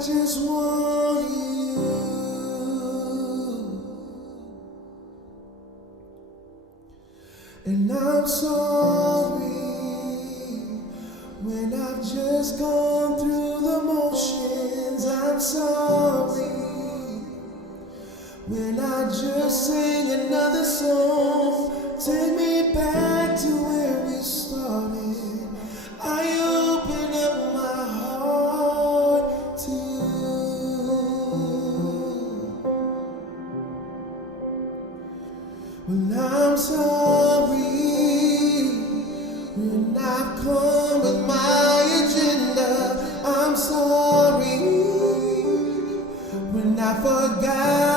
just want you. And I'm sorry when I've just gone through the motions. I'm sorry when I just sing another song. Take me back to where we started. I open up my heart to you. Well, I'm sorry when I've come with my agenda. I'm sorry when I forgot